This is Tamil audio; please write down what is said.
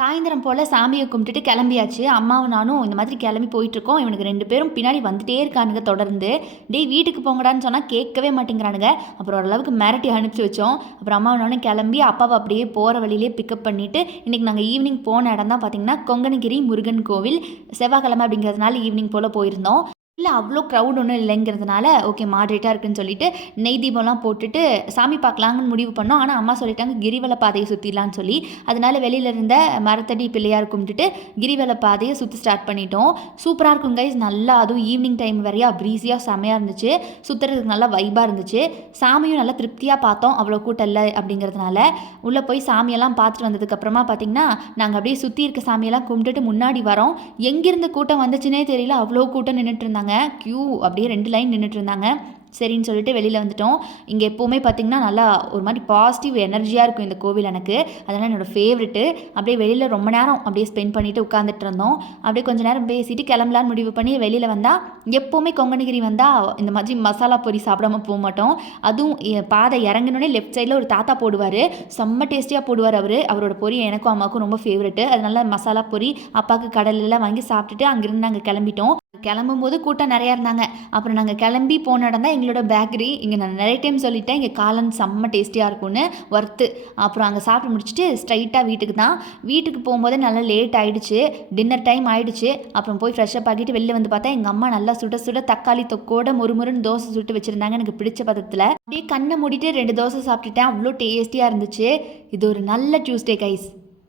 சாயந்தரம் போல் சாமியை கும்பிட்டுட்டு கிளம்பியாச்சு. அம்மாவும் நானும் இந்த மாதிரி கிளம்பி போயிட்டுருக்கோம். இவனுக்கு 2 பேரும் பின்னாடி வந்துட்டே இருக்கானுங்க தொடர்ந்து. டேய் வீட்டுக்கு போங்கடான்னு சொன்னால் கேட்கவே மாட்டேங்கிறானுங்க. அப்புறம் ஓரளவுக்கு மிரட்டி அனுப்பிச்சி வச்சோம். அப்புறம் அம்மாவும் நானும் கிளம்பி அப்பாவை அப்படியே போகிற வழியிலே பிக்கப் பண்ணிவிட்டு இன்றைக்கி நாங்கள் ஈவினிங் போன இடம் தான் பார்த்திங்கன்னா கொங்கணகிரி முருகன் கோவில். செவ்வாய்க்கிழமை அப்படிங்கிறதுனால ஈவினிங் போல் போயிருந்தோம். இல்லை அவ்வளோ க்ரௌட் ஒன்றும் இல்லைங்கிறதுனால ஓகே மாட்ரேட்டாக இருக்குன்னு சொல்லிட்டு நெய் தீபம்லாம் போட்டுட்டு சாமி பார்க்கலாங்கன்னு முடிவு பண்ணோம். ஆனால் அம்மா சொல்லிட்டாங்க கிரிவல பாதையை சுற்றிடலான்னு சொல்லி. அதனால வெளியில் இருந்த மரத்தடி பிள்ளையார் கும்பிட்டுட்டு கிரிவல பாதையை சுற்றி ஸ்டார்ட் பண்ணிட்டோம். சூப்பராக இருக்கும் கைஸ். நல்லா அதுவும் ஈவினிங் டைம் வரையா ப்ரீஸியாக செமையாக இருந்துச்சு. சுற்றுறதுக்கு நல்லா வைபாக இருந்துச்சு. சாமியும் நல்லா திருப்தியாக பார்த்தோம். அவ்வளோ கூட்டம் இல்லை அப்படிங்கிறதுனால உள்ளே போய் சாமியெல்லாம் பார்த்துட்டு வந்ததுக்கப்புறமா பார்த்திங்கன்னா நாங்கள் அப்படியே சுற்றி இருக்க சாமியெல்லாம் கும்பிட்டுட்டு முன்னாடி வரோம். எங்கேருந்து கூட்டம் வந்துச்சுன்னே தெரியல. அவ்வளோ கூட்டம் நின்றுட்டு இருந்தாங்க. கியூ அப்படியே 2 லைன் நின்றுட்டு இருந்தாங்க. சரின்னு சொல்லிட்டு வெளியில் வந்துட்டோம். இங்கே எப்போவுமே பார்த்திங்கன்னா நல்லா ஒரு மாதிரி பாசிட்டிவ் எனர்ஜியாக இருக்கும் இந்த கோவில் எனக்கு. அதனால் என்னோடய ஃபேவரெட்டு. அப்படியே வெளியில் ரொம்ப நேரம் அப்படியே ஸ்பெண்ட் பண்ணிவிட்டு உட்காந்துட்டு இருந்தோம். அப்படியே கொஞ்சம் நேரம் பேசிட்டு கிளம்பலான்னு முடிவு பண்ணி வெளியில் வந்தால் எப்போவுமே கொங்கணகிரி வந்தால் இந்த மாதிரி மசாலா பொரி சாப்பிடாம போக மாட்டோம். அதுவும் பாதை இறங்கினோடனே லெஃப்ட் சைடில் ஒரு தாத்தா போடுவார். செம்ம டேஸ்டியாக போடுவார் அவரோட பொரி எனக்கும் அம்மாவுக்கும் ரொம்ப ஃபேவரெட்டு. அதனால மசாலா பொரி அப்பாவுக்கு கடையிலலாம் வாங்கி சாப்பிட்டுட்டு அங்கேருந்து நாங்கள் கிளம்பிட்டோம். கிளம்பும்போது கூட்டம் நிறையா இருந்தாங்க. அப்புறம் நாங்கள் கிளம்பி போன இடம் தான் எங்களோட பேக்கரி. இங்கே நான் நிறைய டைம் சொல்லிட்டேன் இங்கே காளான் செம்ம டேஸ்டியாக இருக்கும்னு. ஒர்த்து. அப்புறம் அங்கே சாப்பிட்டு முடிச்சுட்டு ஸ்ட்ரைட்டாக வீட்டுக்கு போகும்போதே நல்லா லேட் ஆகிடுச்சு. டின்னர் டைம் ஆகிடுச்சு. அப்புறம் போய் ஃப்ரெஷ்ஷப் ஆகிட்டு வெளில வந்து பார்த்தா எங்கள் அம்மா நல்லா சுட சுட தக்காளி தொக்கோட முறுமுறுன்னு தோசை சுட்டு வச்சுருந்தாங்க எனக்கு பிடிச்ச பதத்தில். அப்படியே கண்ணை மூடிட்டு 2 தோசை சாப்பிட்டுட்டேன். அவ்வளோ டேஸ்டியாக இருந்துச்சு. இது ஒரு நல்ல டியூஸ்டே கைஸ்.